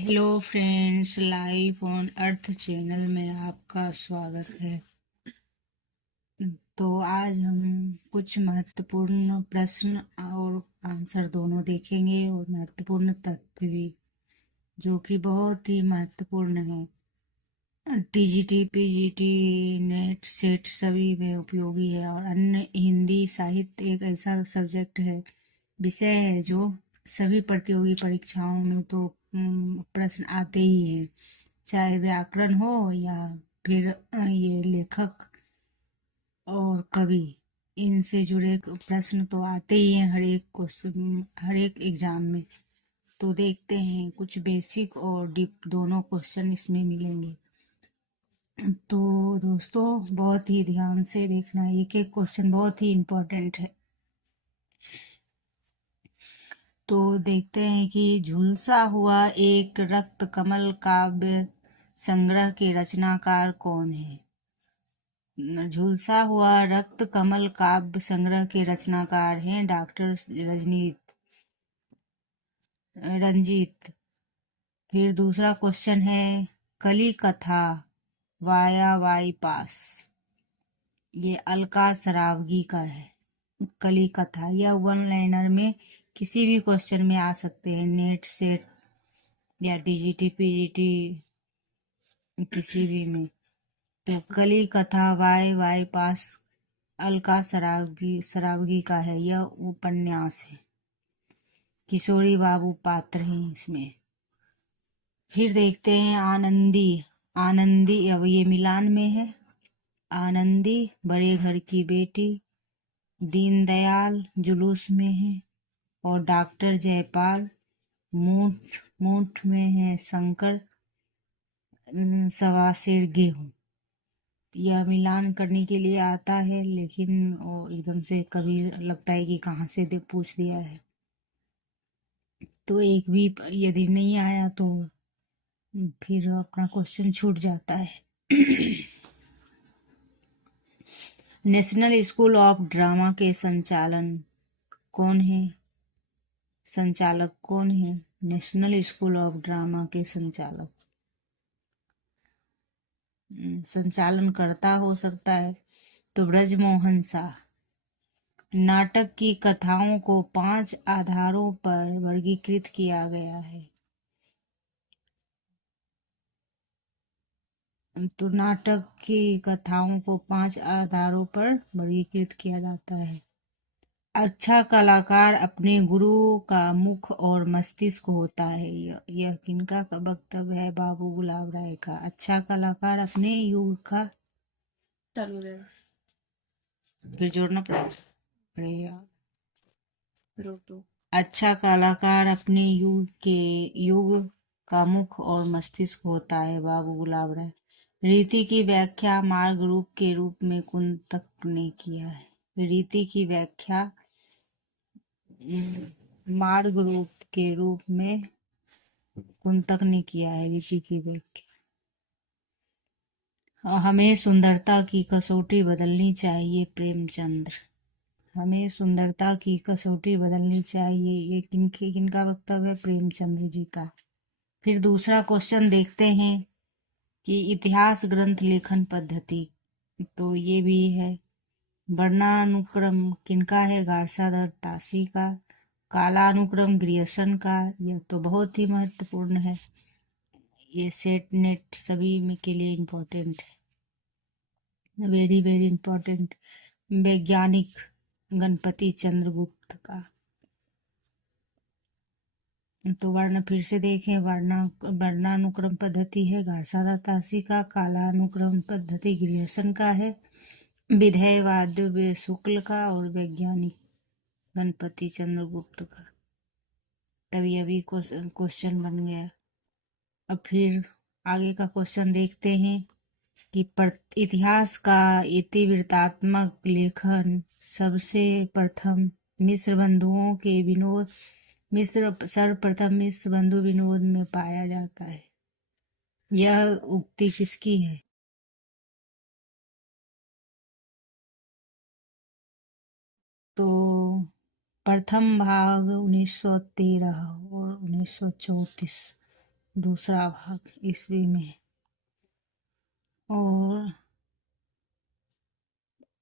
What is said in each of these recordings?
Hello friends, live on earth channel में आपका स्वागत है। तो आज हम कुछ महत्वपूर्ण प्रश्न और आंसर दोनों देखेंगे और महत्वपूर्ण तथ्य भी, जो कि बहुत ही महत्वपूर्ण है। टीजीटी, पीजीटी, नेट, सेट सभी में उपयोगी है। और अन्य हिंदी साहित्य एक ऐसा सब्जेक्ट है, विषय है, जो सभी प्रतियोगी परीक्षाओं में तो प्रश्न आते ही हैं, चाहे व्याकरण हो या फिर ये लेखक और कवि, इनसे जुड़े प्रश्न तो आते ही हैं हर एक क्वेश्चन, हर एक एग्जाम में। तो देखते हैं, कुछ बेसिक और डीप दोनों क्वेश्चन इसमें मिलेंगे। तो दोस्तों, बहुत ही ध्यान से देखना, एक एक क्वेश्चन बहुत ही इम्पोर्टेंट है। तो देखते हैं कि झुलसा हुआ एक रक्त कमल काव्य संग्रह के रचनाकार कौन है। झुलसा हुआ रक्त कमल काव्य संग्रह के रचनाकार हैं डॉक्टर रंजीत। फिर दूसरा क्वेश्चन है, कली कथा वाया वाई पास, ये अलका सरावगी का है। कली कथा, यह वन लाइनर में किसी भी क्वेश्चन में आ सकते हैं, नेट, सेट या डीजीटी, पीजीटी, किसी भी में। तो कली कथा वाई वाई पास अलका सरावगी का है, यह उपन्यास है। किशोरी बाबू पात्र हैं इसमें। फिर देखते हैं आनंदी। आनंदी, अब ये मिलान में है। आनंदी बड़े घर की बेटी, दीनदयाल जुलूस में है, और डॉक्टर जयपाल मूठ मूठ में है। शंकर सवासेर गेहूं, यह मिलान करने के लिए आता है, लेकिन वो एकदम से कभी लगता है कि कहाँ से पूछ दिया है। तो एक भी यदि नहीं आया तो फिर अपना क्वेश्चन छूट जाता है। नेशनल स्कूल ऑफ ड्रामा के संचालक कौन है? नेशनल स्कूल ऑफ ड्रामा के संचालनकर्ता हो सकता है तो ब्रजमोहन शाह। नाटक की कथाओं को 5 आधारों पर वर्गीकृत किया गया है। तो नाटक की कथाओं को 5 आधारों पर वर्गीकृत किया जाता है। अच्छा कलाकार अपने गुरु का मुख और मस्तिष्क होता है, यह किनका का वक्तव्य है? बाबू गुलाब राय का। अच्छा कलाकार अपने युग का, फिर जोड़ना पड़ेगा। अच्छा कलाकार अपने युग का मुख और मस्तिष्क होता है, बाबू गुलाब राय। रीति की व्याख्या मार्ग रूप के रूप में कुंतक ने किया है। रीति की व्याख्या मार्ग रूप के रूप में कुंतक ने किया है, रीति की व्याख्या। हमें सुंदरता की कसौटी बदलनी चाहिए, प्रेमचंद्र। हमें सुंदरता की कसौटी बदलनी चाहिए, ये किनका वक्तव्य है? प्रेमचंद्र जी का। फिर दूसरा क्वेश्चन देखते हैं कि इतिहास ग्रंथ लेखन पद्धति, तो ये भी है। वर्णानुक्रम किनका है? गार्सादर तासी का। कालानुक्रम ग्रियर्सन का, यह तो बहुत ही महत्वपूर्ण है, ये सेट नेट सभी में के लिए इम्पोर्टेंट है, वेरी वेरी इम्पोर्टेंट। वैज्ञानिक गणपति चंद्रगुप्त का। तो वर्ण फिर से देखें, वर्णानुक्रम पद्धति है गार्सादा तासी का। कालानुक्रम पद्धति ग्रियर्सन का है। विधेयवाद शुक्ल का, और वैज्ञानिक गणपति चंद्रगुप्त का। तभी अभी क्वेश्चन बन गया। अब फिर आगे का क्वेश्चन देखते हैं कि इतिहास का इतिवृत्तात्मक लेखन सबसे प्रथम सर्वप्रथम मिस्र बंधु विनोद में पाया जाता है। यह उक्ति किसकी है? तो प्रथम भाग 1913 और 1934, दूसरा भाग ईस्वी में। और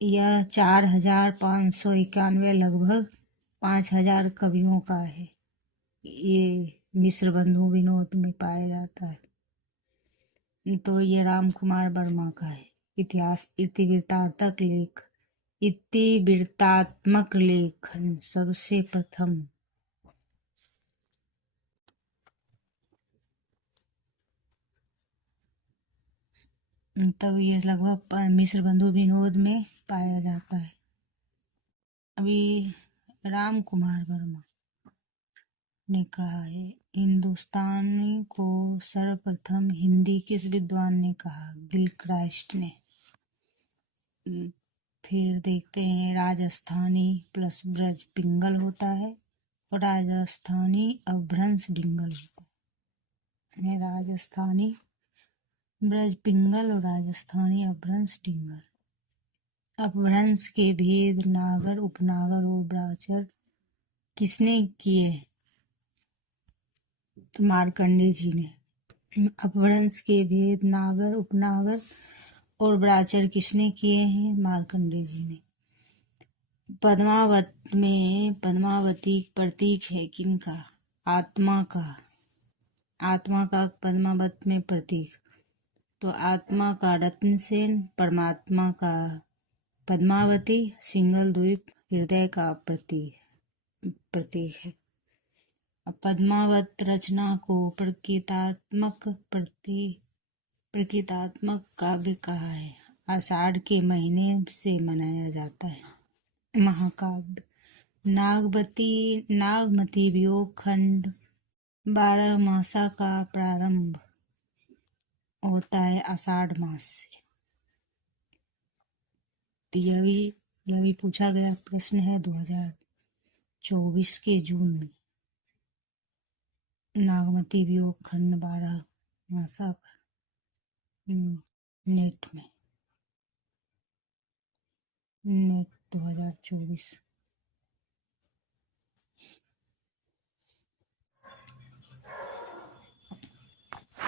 यह 4591 लगभग 5000 कवियों का है। ये मिश्र बंधु विनोद में पाया जाता है। तो ये राम कुमार वर्मा का है। इतिहास इतिवृत्तात्मक लेखन सबसे प्रथम। तब ये लगभग मिश्र बंधु विनोद में पाया जाता है। अभी राम कुमार वर्मा ने कहा है, हिंदुस्तानी को सर्वप्रथम हिंदी किस विद्वान ने कहा? गिलक्राइस्ट ने। फिर देखते हैं, राजस्थानी प्लस ब्रज पिंगल होता है और राजस्थानी अभ्रंश डिंगल होता है। राजस्थानी ब्रज पिंगल और राजस्थानी अभ्रंश डिंगल। अपभ्रंश के भेद नागर, उपनागर और ब्राचर किसने किए? तो मार्कंडे जी ने। अपभ्रंश के भेद नागर, उपनागर और ब्राचर किसने किए हैं? मार्कंडे जी ने। पद्मावती प्रतीक है किनका? आत्मा का। आत्मा का पद्मावत में प्रतीक। तो आत्मा का रत्नसेन, परमात्मा का पद्मावती, सिंगल द्वीप हृदय का प्रतीक है। पद्मावत रचना को प्रतीकात्मक काव्य कहा है। आषाढ़ के महीने से मनाया जाता है। महाकाव्य नागमती वियोग खंड 12 मासा का प्रारंभ होता है आषाढ़ मास से। तो यह भी पूछा गया प्रश्न है 2024 के जून में। नागमती वियोग खंड 12 मासा नेट 2024।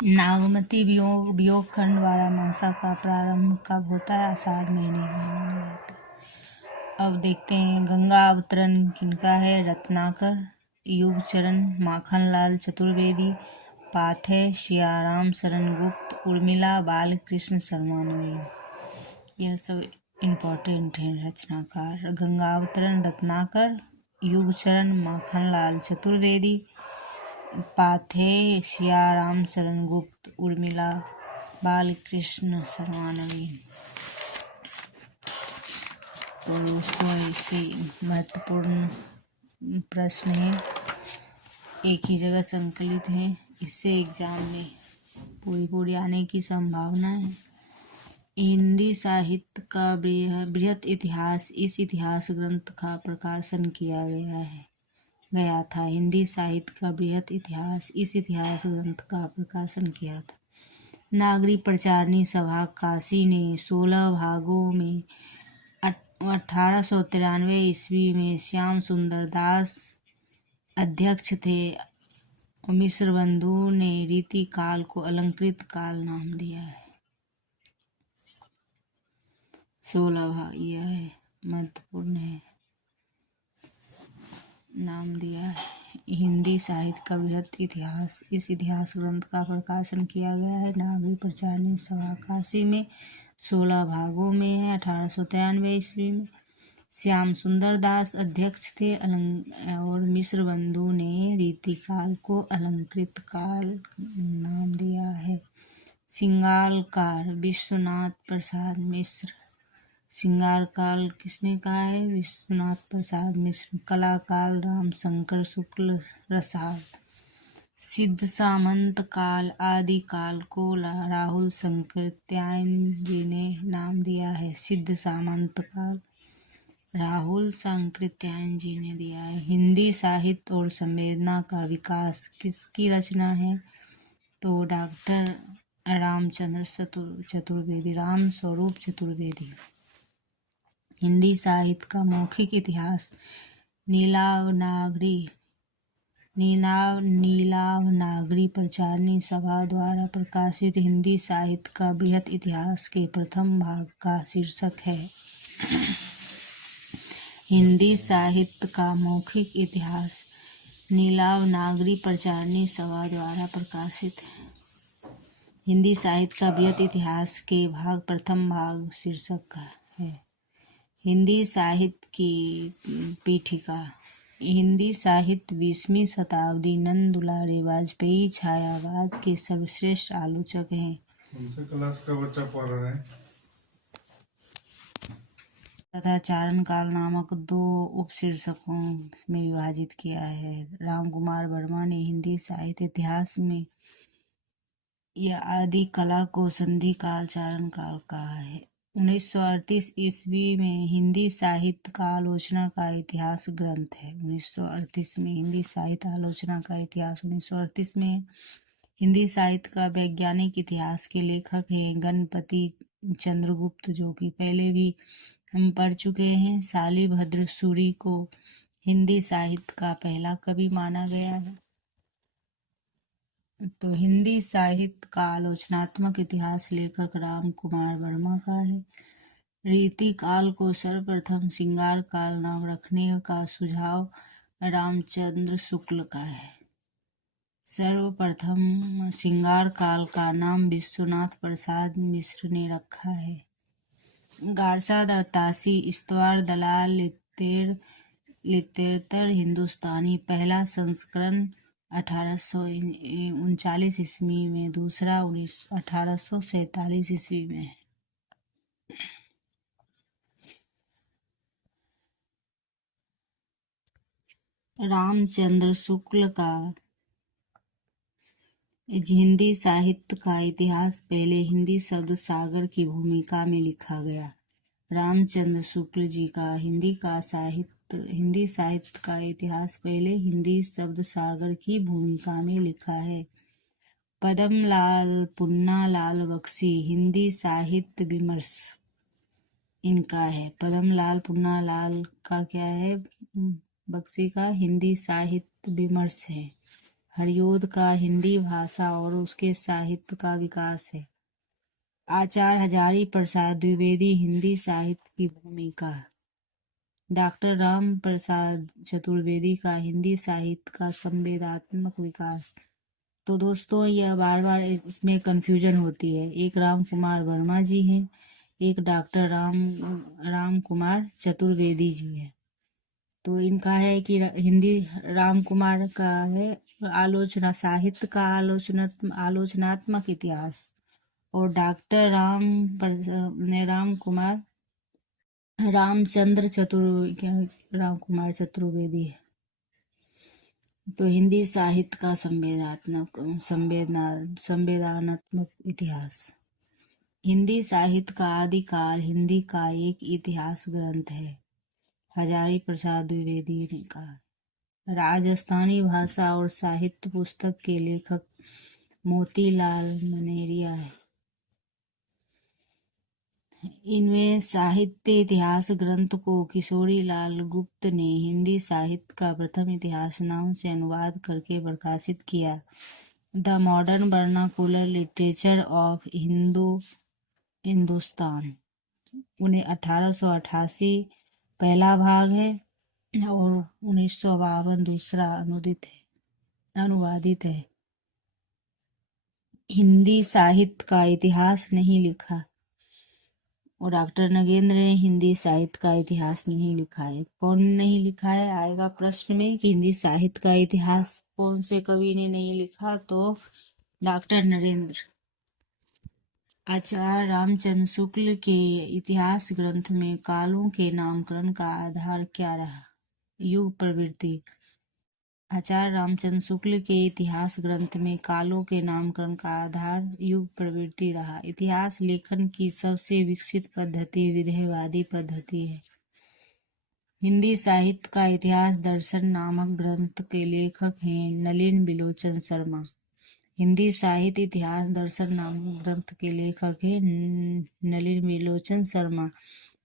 नागमती वियोग खंड 12 मासा का प्रारंभ कब होता है? आषाढ़ महीने में माना जाता है। अब देखते हैं, गंगा अवतरण किनका है? रत्नाकर। युगचरण माखनलाल चतुर्वेदी। पाथेय सियाराम शरण गुप्त। उर्मिला बालकृष्ण शर्मा नवीन। यह सब इम्पोर्टेंट है रचनाकार। गंगा अवतरण रत्नाकर, युगचरण माखनलाल चतुर्वेदी, पाथेय सियाराम शरण गुप्त, उर्मिला बालकृष्ण शर्मा नवीन। तो दोस्तों, ऐसे महत्वपूर्ण प्रश्न हैं, एक ही जगह संकलित हैं। इससे एग्जाम में पूरी आने की संभावना है। हिंदी साहित्य का बृहत इतिहास, इस इतिहास ग्रंथ का प्रकाशन किया गया था। हिंदी साहित्य का बृहत इतिहास, इस इतिहास ग्रंथ का प्रकाशन किया था। नागरी प्रचारणी सभा काशी ने 16 भागों में 1893 ईस्वी में श्याम सुंदर दास अध्यक्ष थे। मिश्र बंधु ने रीति काल को अलंकृत काल नाम दिया है। 16 भाग यह है, महत्वपूर्ण है, नाम दिया है। हिंदी साहित्य का बृहत इतिहास, इस इतिहास ग्रंथ का प्रकाशन किया गया है नागरी प्रचारणी सभा काशी में 16 भागों में है। 1893 ईस्वी में श्याम सुंदर दास अध्यक्ष थे और मिश्र बंधु ने रीतिकाल को अलंकृत काल नाम दिया है। सिंगालकार विश्वनाथ प्रसाद मिश्र। सिंगार काल किसने कहा है? विश्वनाथ प्रसाद मिश्र। कलाकाल रामशंकर शुक्ल रसाल। सिद्ध सामंत काल आदि काल को राहुल संकृत्यायन जी ने नाम दिया है। सिद्ध सामंत काल राहुल संकृत्यायन जी ने दिया है। हिंदी साहित्य और संवेदना का विकास किसकी रचना है? तो डॉक्टर रामचंद्र चतुर्वेदी, राम स्वरूप चतुर्वेदी। हिंदी साहित्य का मौखिक इतिहास नीलाभ नागरी प्रचारणी सभा द्वारा प्रकाशित हिंदी साहित्य का बृहत इतिहास के प्रथम भाग का शीर्षक है। हिंदी साहित्य का मौखिक इतिहास नीलाभ नागरी प्रचारणी सभा द्वारा प्रकाशित हिंदी साहित्य का बृहत इतिहास के प्रथम भाग शीर्षक का है। हिंदी साहित्य की पीठिका। हिंदी साहित्य 20वीं शताब्दी नंद दुलारी वाजपेयी छायावाद के सर्वश्रेष्ठ आलोचक हैं। उनसे क्लास का बच्चा पढ़ रहे हैं तथा चारण काल नामक 2 उपशीर्षकों में विभाजित किया है। रामकुमार वर्मा ने हिंदी साहित्य इतिहास में यह आदि कला को संधि काल चारण काल कहा है। 1938 ईस्वी में हिंदी साहित्य का आलोचना का इतिहास ग्रंथ है। 1938 में हिंदी साहित्य आलोचना का इतिहास 1938 में हिंदी साहित्य का वैज्ञानिक इतिहास के लेखक हैं गणपति चंद्रगुप्त, जो कि पहले भी हम पढ़ चुके हैं। शालिभद्र सूरी को हिंदी साहित्य का पहला कवि माना गया है। तो हिंदी साहित्य का आलोचनात्मक इतिहास लेखक राम कुमार वर्मा का है। रीति काल को सर्वप्रथम श्रृंगार काल नाम रखने का सुझाव रामचंद्र शुक्ल का है। सर्वप्रथम श्रृंगार काल का नाम विश्वनाथ प्रसाद मिश्र ने रखा है। गारसा दत्तासी इस्तवार दलाल लिटेरेचर हिंदुस्तानी पहला संस्करण 1839 ईस्वी में, दूसरा 1847 ईस्वी में। रामचंद्र शुक्ल का हिंदी साहित्य का इतिहास पहले हिंदी शब्द सागर की भूमिका में लिखा गया। रामचंद्र शुक्ल जी का हिंदी साहित्य का इतिहास पहले हिंदी शब्द सागर की भूमिका में लिखा है। पद्मलाल पुन्नालाल बख्शी हिंदी साहित्य विमर्श इनका है। पद्मलाल पुन्नालाल का क्या है? बख्शी का हिंदी साहित्य विमर्श है। हरिओद का हिंदी भाषा और उसके साहित्य का विकास है। आचार्य हजारी प्रसाद द्विवेदी हिंदी साहित्य की भूमिका। डॉक्टर राम प्रसाद चतुर्वेदी का हिंदी साहित्य का संवेदात्मक विकास। तो दोस्तों यह बार बार इसमें कंफ्यूजन होती है। एक राम कुमार वर्मा जी हैं, एक डॉक्टर राम कुमार चतुर्वेदी जी हैं। तो इनका है कि हिंदी राम कुमार का है आलोचना साहित्य का आलोचनात्मक इतिहास, और डॉक्टर राम कुमार चतुर्वेदी है। तो हिंदी साहित्य का संवेदनात्मक इतिहास। हिंदी साहित्य का आदिकाल हिंदी का एक इतिहास ग्रंथ है। हजारी प्रसाद द्विवेदी ने कहा। राजस्थानी भाषा और साहित्य पुस्तक के लेखक मोतीलाल मनेरिया है। इनमें साहित्य इतिहास ग्रंथ को किशोरी लाल गुप्त ने हिंदी साहित्य का प्रथम इतिहास नाम से अनुवाद करके प्रकाशित किया। The modern vernacular literature of Hindustan 1888 पहला भाग है और 1952 दूसरा अनुवादित है। हिंदी साहित्य का इतिहास नहीं लिखा, और डॉक्टर नगेंद्र ने हिंदी साहित्य का इतिहास नहीं लिखा है। कौन नहीं लिखा है आएगा प्रश्न में कि हिंदी साहित्य का इतिहास कौन से कवि ने नहीं लिखा, तो डॉक्टर नरेंद्र। आचार्य रामचंद्र शुक्ल के इतिहास ग्रंथ में कालों के नामकरण का आधार क्या रहा? युग प्रवृत्ति। आचार्य रामचंद्र शुक्ल के इतिहास ग्रंथ में कालों के नामकरण का आधार युग प्रवृत्ति रहा। इतिहास लेखन की सबसे विकसित पद्धति विधेयवादी पद्धति है। हिंदी साहित्य का इतिहास दर्शन नामक ग्रंथ के लेखक हैं नलिन बिलोचन शर्मा। हिंदी साहित्य इतिहास दर्शन नामक ग्रंथ के लेखक हैं नलिन बिलोचन शर्मा।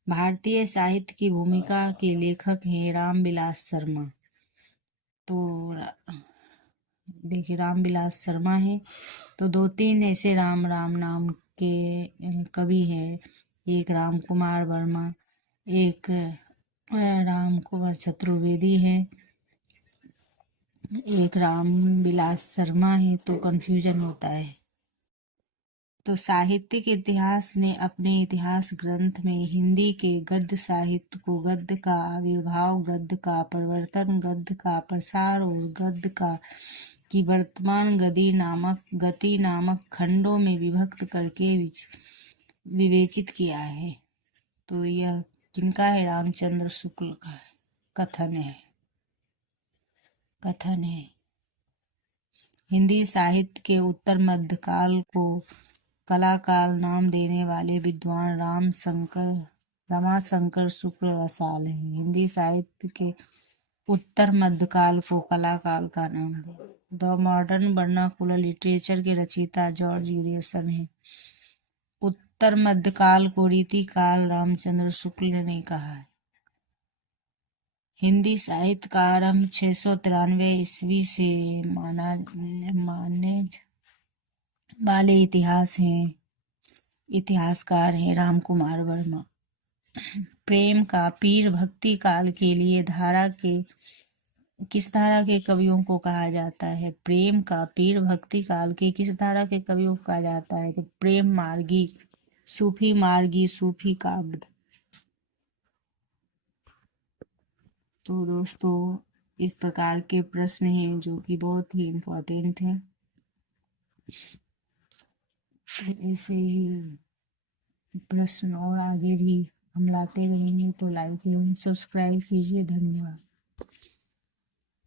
भारतीय साहित्य की भूमिका के लेखक हैं रामविलास शर्मा। तो देखिए रामविलास शर्मा है। तो 2-3 ऐसे राम नाम के कवि हैं। एक राम कुमार वर्मा, एक राम कुमार चतुर्वेदी है, एक राम विलास शर्मा है। तो कंफ्यूजन होता है। तो साहित्यिक इतिहास ने अपने इतिहास ग्रंथ में हिंदी के गद्य साहित्य को गद्य का आविर्भाव, गद्य का परिवर्तन, गद्य का प्रसार और गद्य का की वर्तमान गति नामक खंडों में विभक्त करके विवेचित किया है। तो यह किनका है? रामचंद्र शुक्ल का कथन है। हिंदी साहित्य के उत्तर मध्यकाल को कलाकाल नाम देने वाले विद्वान रमाशंकर शुक्ल रसाल हैं। हिंदी साहित्य के उत्तर मध्यकाल को कलाकाल का नाम है। द मॉडर्न वर्नाकुलर लिटरेचर के रचयिता जॉर्ज यूरियसन है। उत्तर मध्यकाल को रीतिकाल रामचंद्र शुक्ल ने कहा है। हिंदी साहित्य का आरंभ 693 ईस्वी से माने वाले इतिहासकार हैं राम कुमार वर्मा। प्रेम का पीर भक्ति काल के लिए किस धारा के कवियों को कहा जाता है? प्रेम का पीर भक्ति काल के किस धारा के कवियों को कहा जाता है? तो प्रेम मार्गी, सूफी काव्य। तो दोस्तों इस प्रकार के प्रश्न हैं जो कि बहुत ही इम्पोर्टेंट हैं। तो ऐसे ही प्रश्न और आगे भी हम लाते रहेंगे। तो लाइक एवं सब्सक्राइब कीजिए। धन्यवाद।